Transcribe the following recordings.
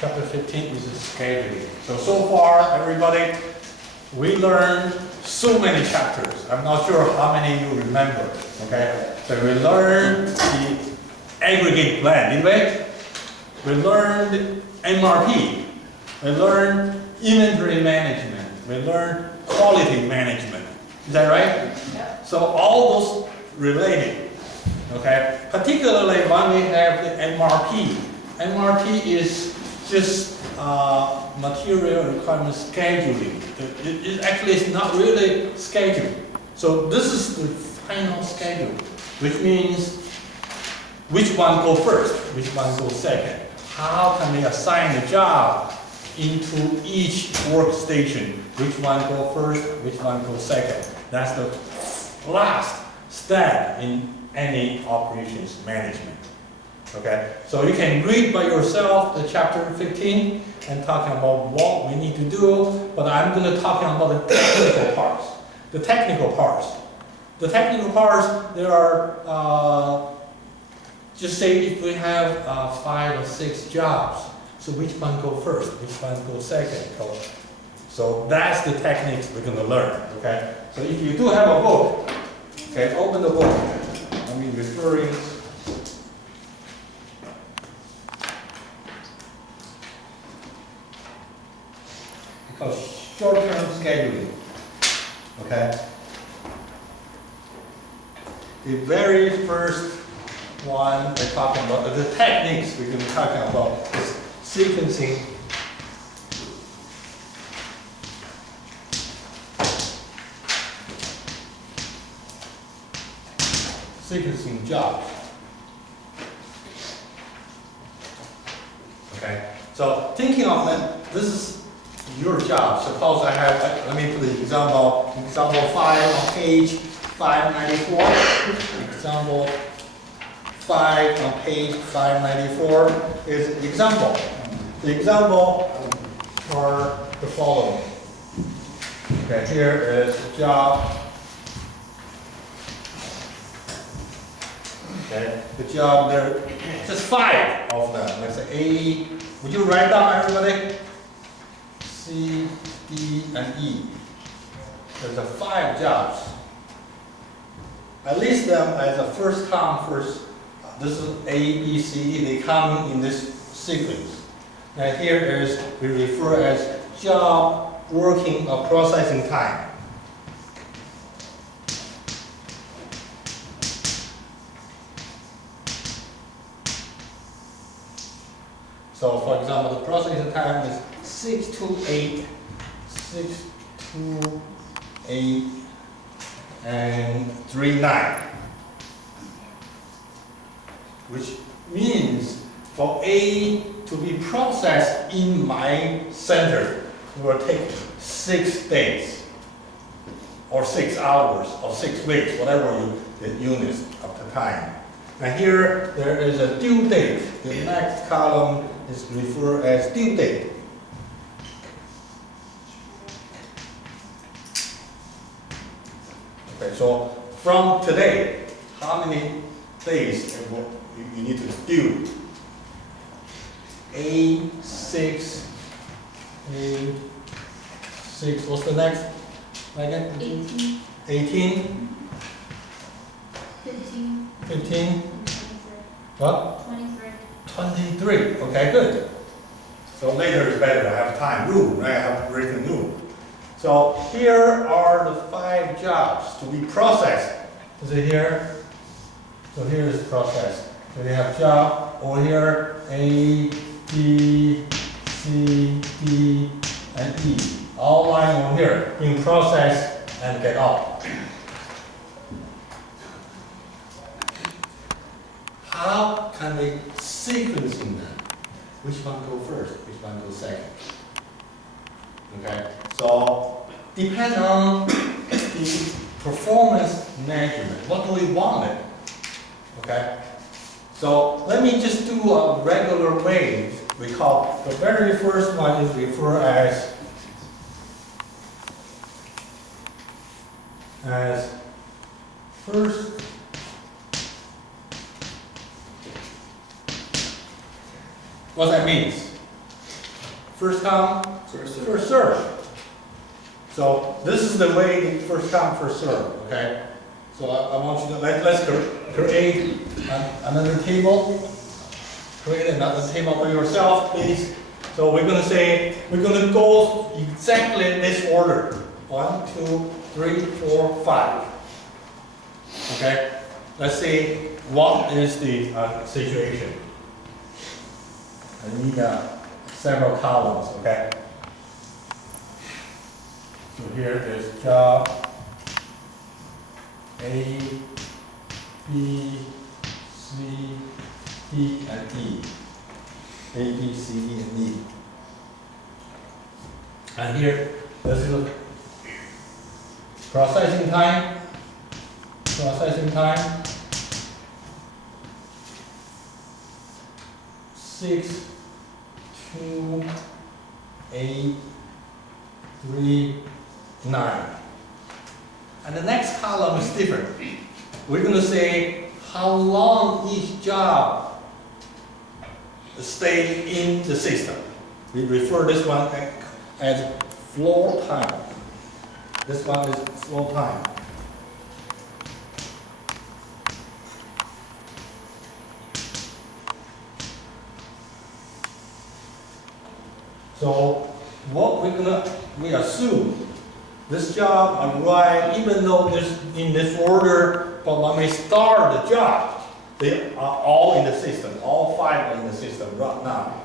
Chapter 15 is scheduling. So far, everybody, we learned so many chapters. I'm not sure how many you remember, okay? So we learned the aggregate plan, did we? We learned MRP. We learned inventory management. We learned quality management. Is that right? Yeah. So all those related, okay? Particularly when we have the MRP. MRP is just material requirement scheduling. It actually is not really scheduled. So this is the final schedule, which means which one go first, which one go second. How can we assign the job into each workstation? Which one go first, which one go second? That's the last step in any operations management. Okay, so you can read by yourself the chapter 15 and talking about what we need to do, but I'm going to talk about the technical parts. The technical parts. The technical parts, there are, just say if we have 5 or 6 jobs, so which one go first, which one go second? So that's the techniques we're going to learn, okay? So if you do have a book, okay, open the book. I mean, referring. Because short-term scheduling, okay? The very first one we're talking about, the techniques we're going to be talking about is sequencing. Sequencing jobs. Okay, so thinking of that, this is your job. Suppose I have, let me put the example 5 on page 594. Example 5 on page 594 is an example. The example are the following. Okay, here is the job. Okay, the job there, just 5 of them. Let's say A. Would you write down everybody? C, D, and E. There's 5 jobs. I list them as a first come, first. This is A, B, C, D. They come in this sequence. Now here is, we refer as job working or processing time. So for example, the processing time is 628, 628, and 39. Which means for A to be processed in my center, it will take 6 days, or 6 hours, or 6 weeks, whatever the units of the time. And here there is a due date. The next column is referred as due date. Okay, so from today, how many days you need to do? A6, A6, what's the next? Megan? 18. 18? 15. 15? What? 23. 23. Okay, good. So later is better. I have time, room, right? I have written room. So here are the 5 jobs to be processed. Is it here? So here is process. So we have job over here, A, B, C, D, and E. All lying over here, being processed and get out. How can we sequencing them? Which one go first? Which one go second? Okay, so depend on the performance measurement. What do we want it? Okay, so let me just do a regular way. We call the very first one is referred as first. What that means? first come, first serve. So this is the way first come, first serve, okay? So I want you to, let's create another table. Create another table for yourself, please. So we're going to say, we're going to go exactly in this order. 1, 2, 3, 4, 5. Okay? Let's see what is the situation. I need several columns, okay? So here is job A, B, C, D, and E. A, B, C, D, and E. And here, let's look. Processing time. Processing time. 6, 2, 8, 3, 9. And the next column is different. We're going to say how long each job stay in the system. We refer this one as floor time. This one is floor time. So what we assume this job arrive even though it's in this order, but when we start the job, they are all in the system. All 5 are in the system right now.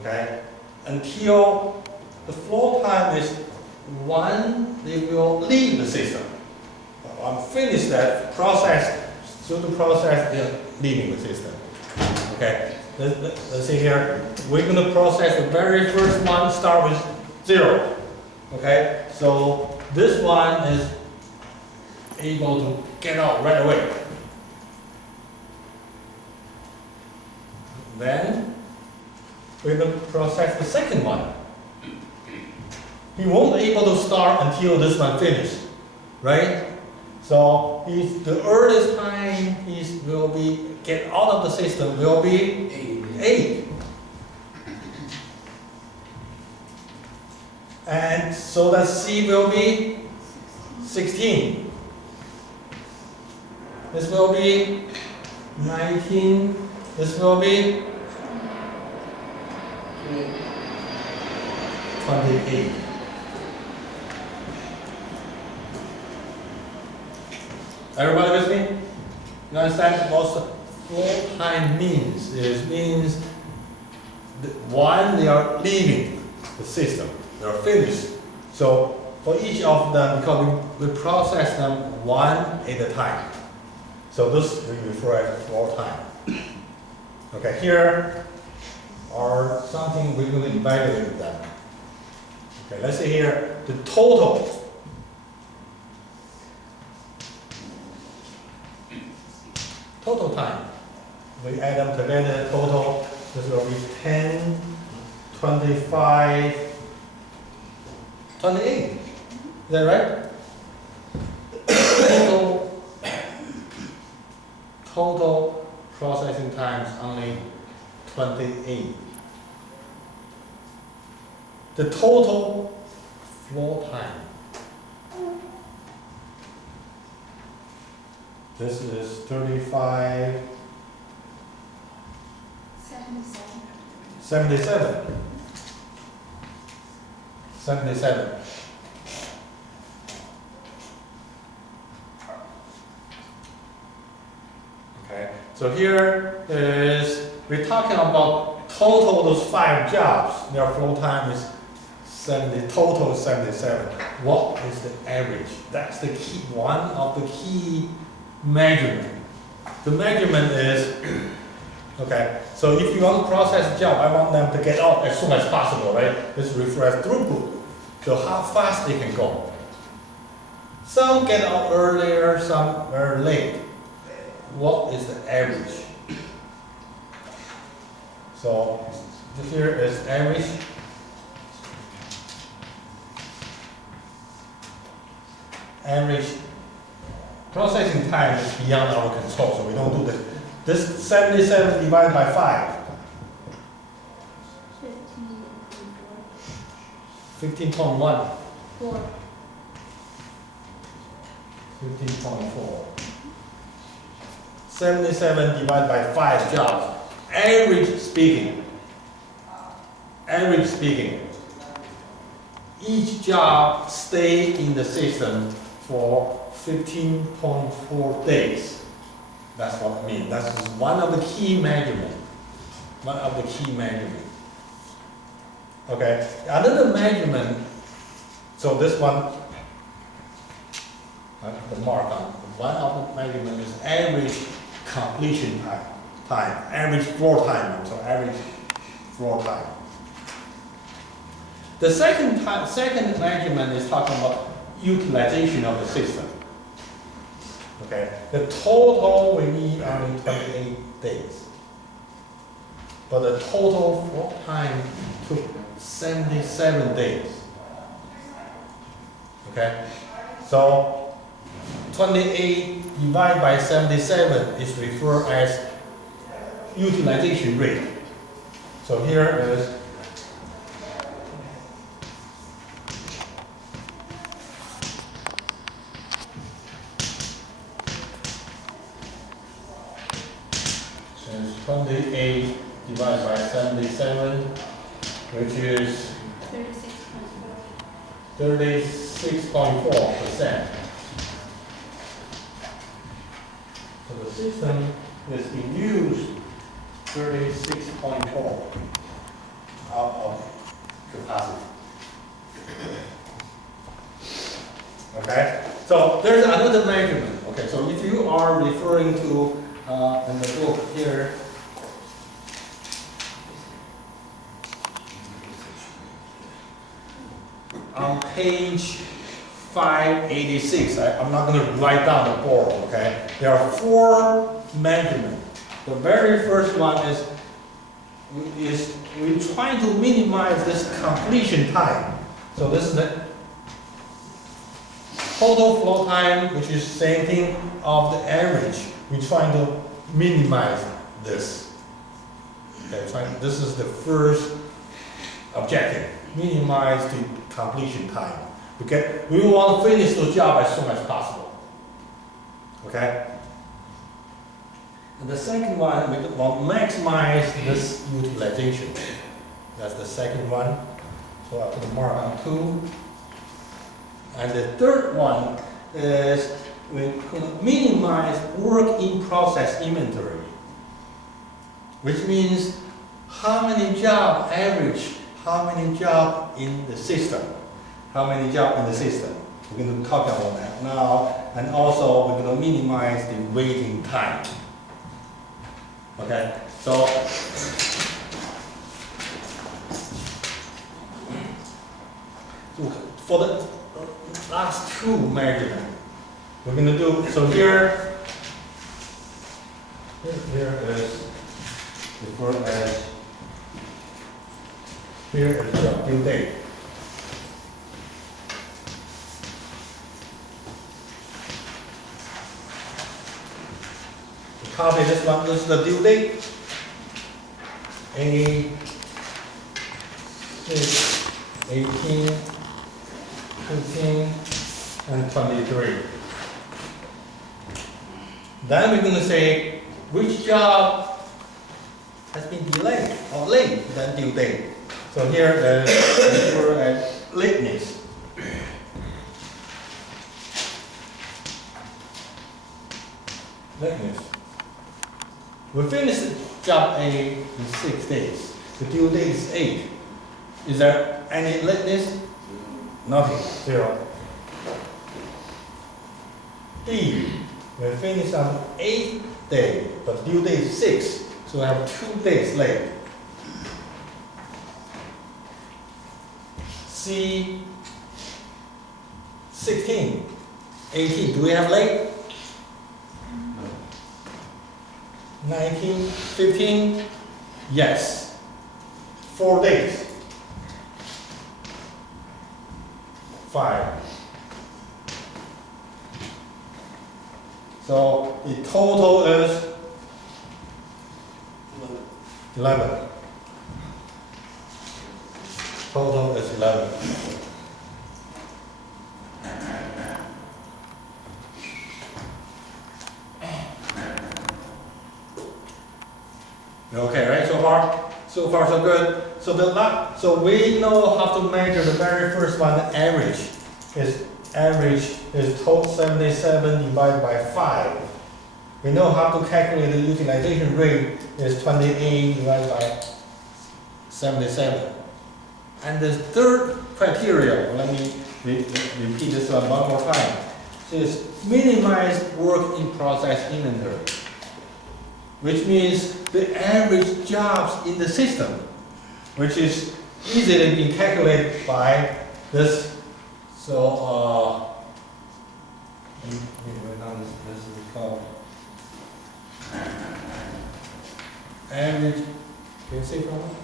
Okay? Until the flow time is 1, they will leave the system. When finish that process, through the process, they're leaving the system. Okay? Let's see here. We're going to process the very first one, start with 0. Okay? So this one is able to get out right away. Then we're going to process the second one. He won't be able to start until this one finishes, right? So the earliest time he will be get out of the system will be 8. And so that C will be 16. This will be 19. This will be 28. Everybody with me? You understand what flow time means? It means they are leaving the system. They are finished. So for each of them, because we process them one at a time. So this we refer as flow time. Okay, here are something we're going to evaluate them. Okay, let's see here the total. Total time. We add them together, total, this will be 10, 25, 28. Is that right? Total processing time is only 28. The total flow time. This is 35, 77. 77. Okay, so here is, we're talking about total those 5 jobs. Their flow time is 70, total 77. What is the average? That's the key, one of the key measurement. The measurement is, okay, so if you want to process a job, I want them to get out as soon as possible, right? This refers to throughput. So how fast they can go. Some get out earlier, some very late. What is the average? So here is average. Average processing time is beyond our control, so we don't do this. This 77 divided by 5. 15.1. 4. 15.4. 77 divided by 5 jobs. Average speaking. Average speaking. Each job stay in the system for 15.4 days. That's what I mean. That's one of the key measurements. One of the key measurements. Okay. Another measurement. So this one, the mark on one of the measurements is average completion time, average floor time. So average floor time. The second measurement is talking about utilization of the system. Okay, the total we need only 28 days, but the total floor time took 77 days. Okay, so 28 divided by 77 is referred as utilization rate. So here is since 28 divided by 77, which is 36.4%. So the system is being used 36.4 out of capacity. Okay, so there's another measurement. Okay, so if you are referring to in the book here, on page 586, I'm not going to write down the board, okay? There are 4 measurements. The very first one is we try to minimize this completion time. So this is the total flow time, which is same thing of the average. We try to minimize this. Okay, this is the first objective. Minimize the completion time. Okay, we want to finish the job as soon as possible. Okay. And the second one, we want to maximize this utilization. That's the second one. So I put a mark on 2. And the third one is we minimize work in process inventory, which means how many jobs average, how many jobs in the system, how many jobs in the system. We're going to talk about that now, and also we're going to minimize the waiting time. Okay, so for the last 2 measurements, we're going to do, so here is referred as, here is the due date. Copy this one, this is the due date. A 6, 18, 15, and 23. Then we're going to say which job has been delayed or late than due date. So here is referred as lateness. Lateness. We finished job A in 6 days. The due date is 8. Is there any lateness? Nothing. 0. D. We finished on 8th day, but due date is 6. So we have 2 days late. C. 16. 18. Do we have late? 19, 15, yes. 4 days. 5. So the total is 11. Total is 11. Okay, right? So far so good. So we know how to measure the very first one. The average is total 77 divided by 5. We know how to calculate the utilization rate is 28 divided by 77. And the third criteria, let me repeat this one more time, is minimize work in process inventory, which means the average jobs in the system, which is easily being calculated by this. So, this is called average. Can you see from it?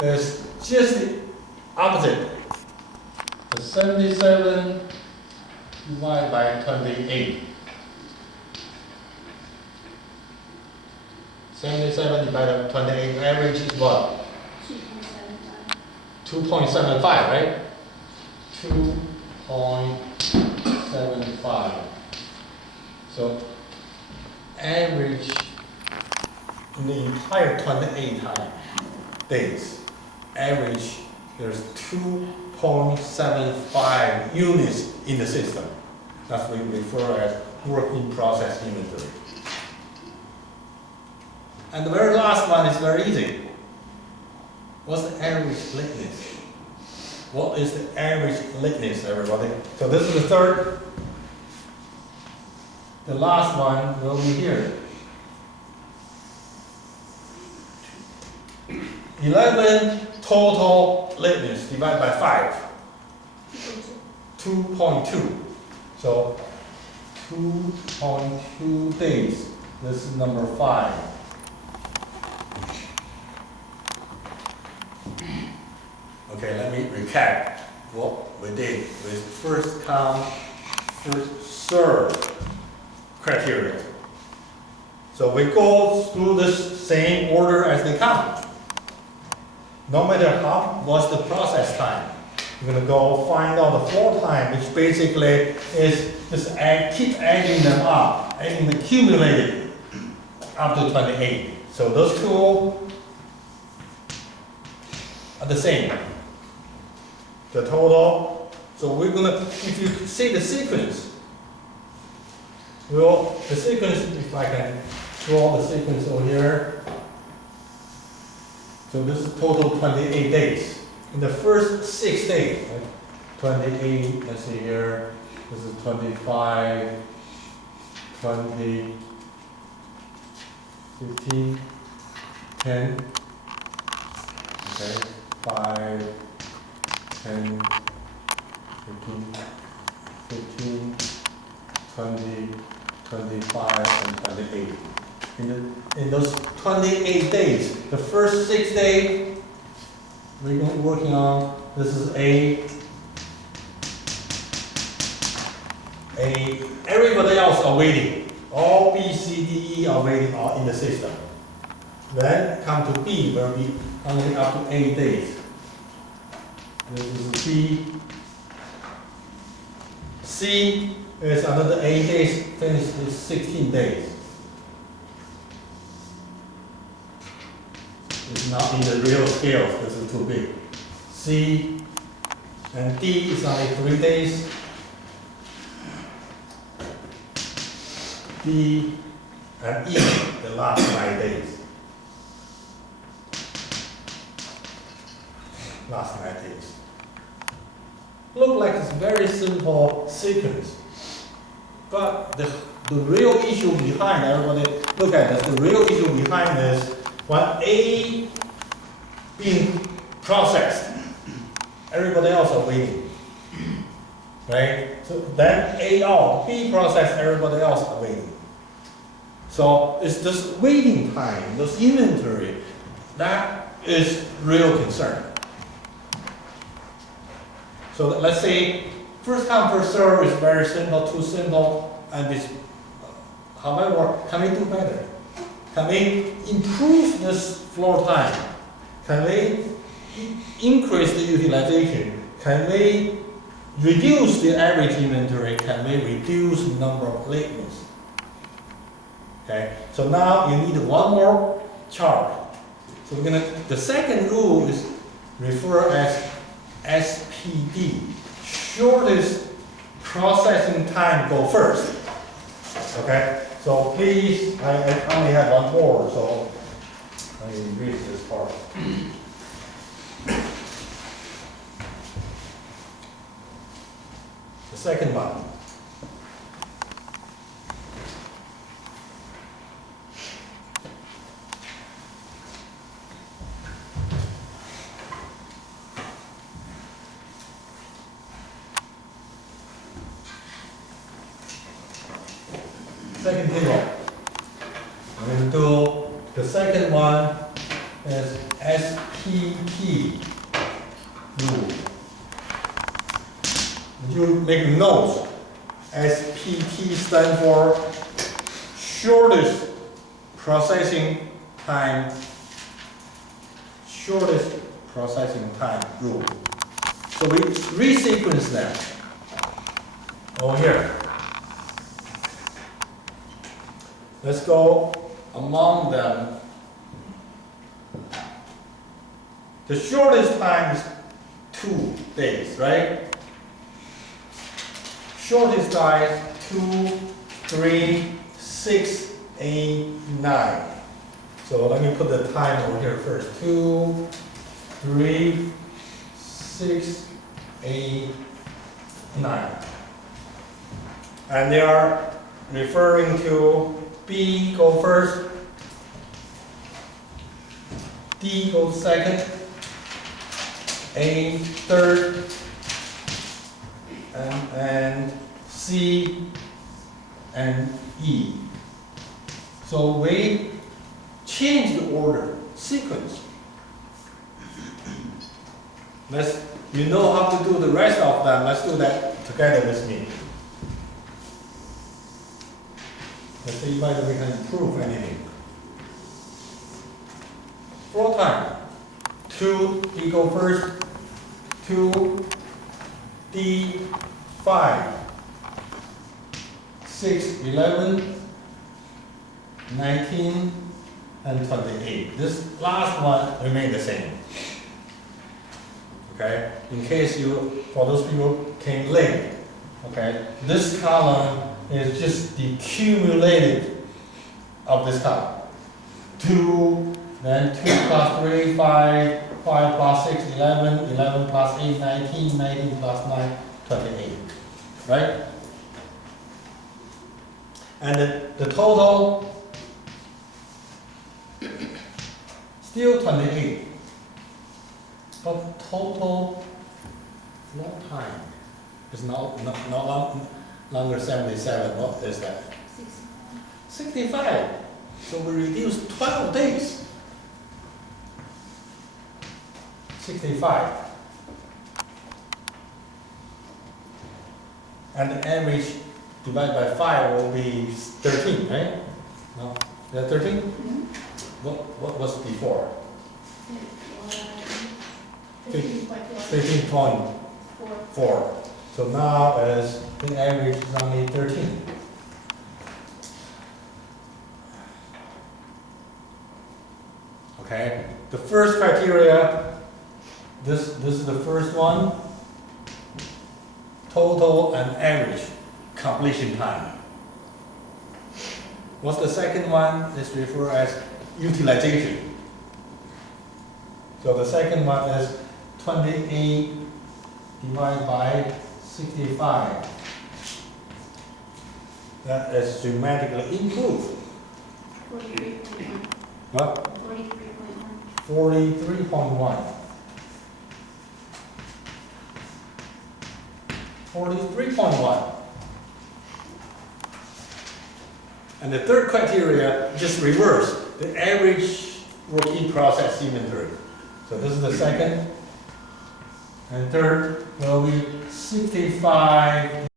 Is just the opposite. The 77 divided by 28. 77 divided by 28, average is what? 2.75, right? 2.75. So average in the entire 28 days, average there's 2.75 units in the system. That's what we refer as work in process inventory. And the very last one is very easy. What's the average likeness? What is the average likeness, everybody? So this is the third. The last one will be here. 11 total likeness divided by 5. 2.2. So 2.2 days. This is number 5. Okay, let me recap what we did with first come, first serve criteria. So we go through this same order as they come. No matter what's the process time, you're going to go find out the floor time, which basically is just keep adding them up, adding the cumulative up to 28. So those two are the same. The total. So we're going to, if you see the sequence, the sequence, if I can draw the sequence over here. So this is total 28 days. In the first 6 days, right? 28, let's see here, this is 25, 20, 15, 10, okay, 5, 10, 15, 15, 20, 25, and 28. In those 28 days, the first 6 days, we're going to be working on, this is A, everybody else are waiting. All B, C, D, E are waiting in the system. Then come to B, where we only up to 8 days. This is B. C is another 8 days, finish with 16 days. It's not in the real scale, this is too big. C and D is only 3 days. D and E, the last 9 days. Last 9 days. Look like it's a very simple sequence. But the real issue behind, everybody look at this, the real issue behind this, when A being processed, everybody else are waiting. Right? So then A out, B processed, everybody else are waiting. So it's this waiting time, this inventory, that is real concern. So let's say first come first serve is very simple, too simple, and this. However, can we do better? Can we improve this floor time? Can we increase the utilization? Can we reduce the average inventory? Can we reduce the number of lateness? Okay, so now you need one more chart. So the second rule is referred as SPD, shortest processing time go first. Okay, so please, I only have one board, so I read this part. The second one. Second table. I'm going to do the second one is SPT rule. You make notes. SPT stands for shortest processing time. Shortest processing time rule. So we resequence them over here. Let's go among them. The shortest time is 2 days, right? Shortest time 2, 3, 6, 8, 9. So let me put the time over here first. 2, 3, 6, 8, 9. And they are referring to B go first, D goes second, A third, and C and E. So we change the order, sequence. You know how to do the rest of them. Let's do that together with me. Let's see whether we can improve anything. Floor time. 2, D go first. 2, D, 5, 6, 11, 19, and 28. This last one remain the same. Okay? In case for those people came late, okay? This column is just the cumulative of this column. 2, then 2 plus 3, 5, 5 plus 6, 11, 11 plus 8, 19, 19 plus 9, 28. Right? And the total, still 28. But total floor time is no longer 77. What is that? 65. So we reduce 12 days. 65. And the average divided by 5 will be 13, right? No? Is that 13? Mm-hmm. What was before? 15.4. So now as the average is only 13. Okay, the first criteria, this is the first one, total and average completion time. What's the second one? Is referred as utilization. So the second one is 28 divided by 65. That is dramatically improved. 43.1. What? 43.1. 43.1. 43.1. And the third criteria, just reverse, the average work in process inventory. So this is the second. And third will be 65